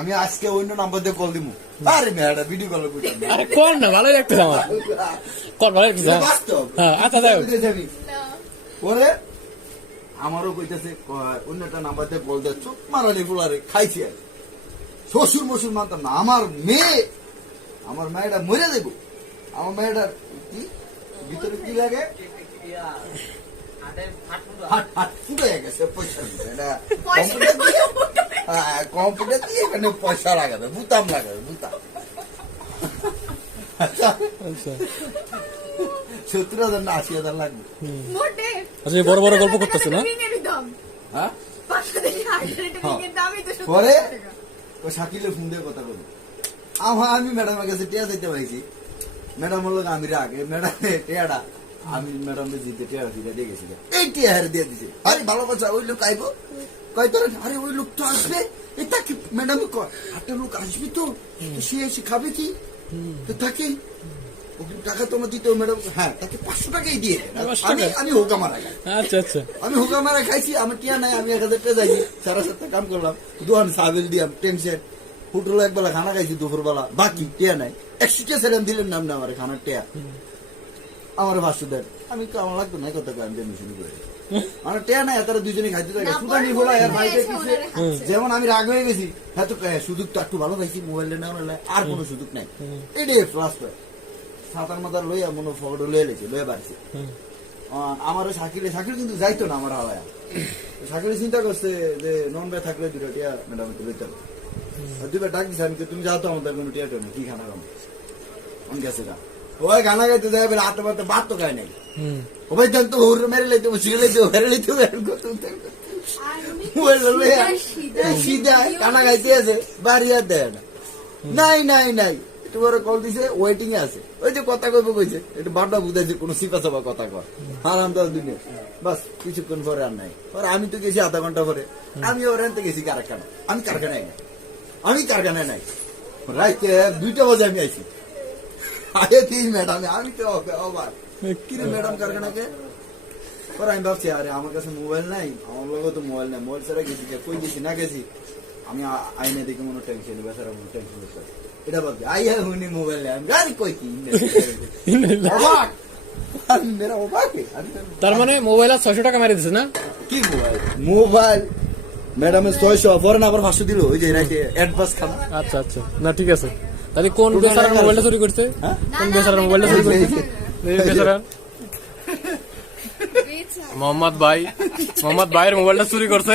আমি আজকে অন্য নাম্বার দিয়ে কল দিব। আরে মেয়েটা ভিডিও কল করছি। আরে কোন না ভালো লাগতেছে আমার কোন ভালো লাগতেছে বাস্তব। হ্যাঁ আচ্ছা যাও পরে আমারও কইতেছে অন্য একটা নাম্বার দিয়ে কল দিচ্ছ মারানি ফুলারে খাইছি আর শ্বশুর মশুর মানতাম না। আমার মেয়েটা মরে দেবো। আমার মেয়েটার কি ভিতরে কি লাগে কম্পিউটার দিয়ে এখানে পয়সা লাগাবে বুতাম লাগাবে বুতাম 70,000 না 80,000 লাগবে। আচ্ছা বড় বড় গল্প করতেছে না হ্যাঁ পরে ও শাকিলের ফোন দিয়ে কথা বলি আমি ম্যাডামের কাছে টিয়া দিতে পারছি। ম্যাডাম হলো আমি রাগে ম্যাডাম টিয়াটা আমি ম্যাডাম জিতে টিয়া দিয়ে গেছিল এই টিয়া হারে দিয়ে দিছে। আরে ভালো কথা ওই লোক আইবো কয় তোর আরে ওই লোক তো আসবে এটা কি ম্যাডাম একটা লোক আসবি তো সে এসে খাবে কি তো তাকে টাকা তোমার দিতে ম্যাডাম হ্যাঁ তাকে 500 টাকাই দিয়ে আমি হোকা মারা খাই। আচ্ছা আচ্ছা আমি হোকা মারা খাইছি আমার টিয়া নাই আমি 1000 টাকা যাইছি 7.5 কাম করলাম দোকান সাবিল দিয়াম টেনশন হোটেলে একবেলা খানা খাইছি দুপুরবেলা বাকি টিয়া নাই 100 টাকা সেরাম দিলেন নাম না আমার খানার টিয়া আমার 500 দেন আমি আমার লাগতো না কত আমি দেন শুরু করে আমার টিয়া নাই তারা দুজনে খাইতে থাকে সুদানি বলা এর ভাইতে কিছু যেমন আমি রাগ হয়ে গেছি হ্যাঁ তো সুযোগ তো একটু ভালো পাইছি মোবাইলে না হলে আর কোনো সুযোগ নাই এটাই প্লাস সাঁতার মাতার লইয়া মনে ফটো লয়ে লেছে লয়ে বাড়ছে আমার শাকিল কিন্তু যাইতো না আমার হাওয়া শাকিল চিন্তা করছে যে নন ভাই থাকলে দুটো টিয়া ম্যাডাম লইতে হবে দুটো ডাক দিছে আমি তুমি যাও তো আমাদের কোনো টিয়া টেনে কি খানা খাবো অন গেছে না ওই গানা গাইতে যাই বেলা হাতে পাতে বাদ তো খায় নাই ওই জান তো ওর মেরে লইতে শিখে লইতে হেরে লইতে সিধা গানা গাইতে আছে বাড়ি আর দেয় না নাই নাই নাই তোমার কল দিছে ওয়েটিং এ আছে ওই যে কথা কইবো কইছে একটু বাড্ডা বুঝাইছে কোনো সিপা চাপা কথা কয় আরাম দাস দিনে বাস কিছুক্ষণ পরে আর নাই আর আমি তো গেছি আধা ঘন্টা পরে আমি ওর আনতে গেছি কারখানা আমি কারখানায় নাই রাইতে 2টা বাজে আমি আইছি আরে তিন ম্যাডাম আমি তো অবাক কিরে ম্যাডাম কারখানাকে পরে আমি ভাবছি আরে আমার কাছে মোবাইল নাই আমার লোক তো মোবাইল নাই মোবাইল ছাড়া গেছি কই গেছি না গেছি আমি আইনে দেখে মনে টেনশন বেচারা মনে টেনশন করতে এটা ভাবছি আইয়া হুনি মোবাইল নেই আমি গাড়ি কই কি অবাক মেরা অবাক তার মানে মোবাইল আর 600 টাকা মেরে দিছে না কি মোবাইল ম্যাডামের 600 পরে না আবার 500 দিল ওই যে রাইতে অ্যাডভান্স খানা আচ্ছা আচ্ছা না ঠিক আছে তাহলে কোন বেচারার মোবাইলটা চুরি করছে কোন বেচারার মোবাইলটা চুরি করছে বেচারা মোহাম্মদ ভাইয়ের মোবাইলটা চুরি করছে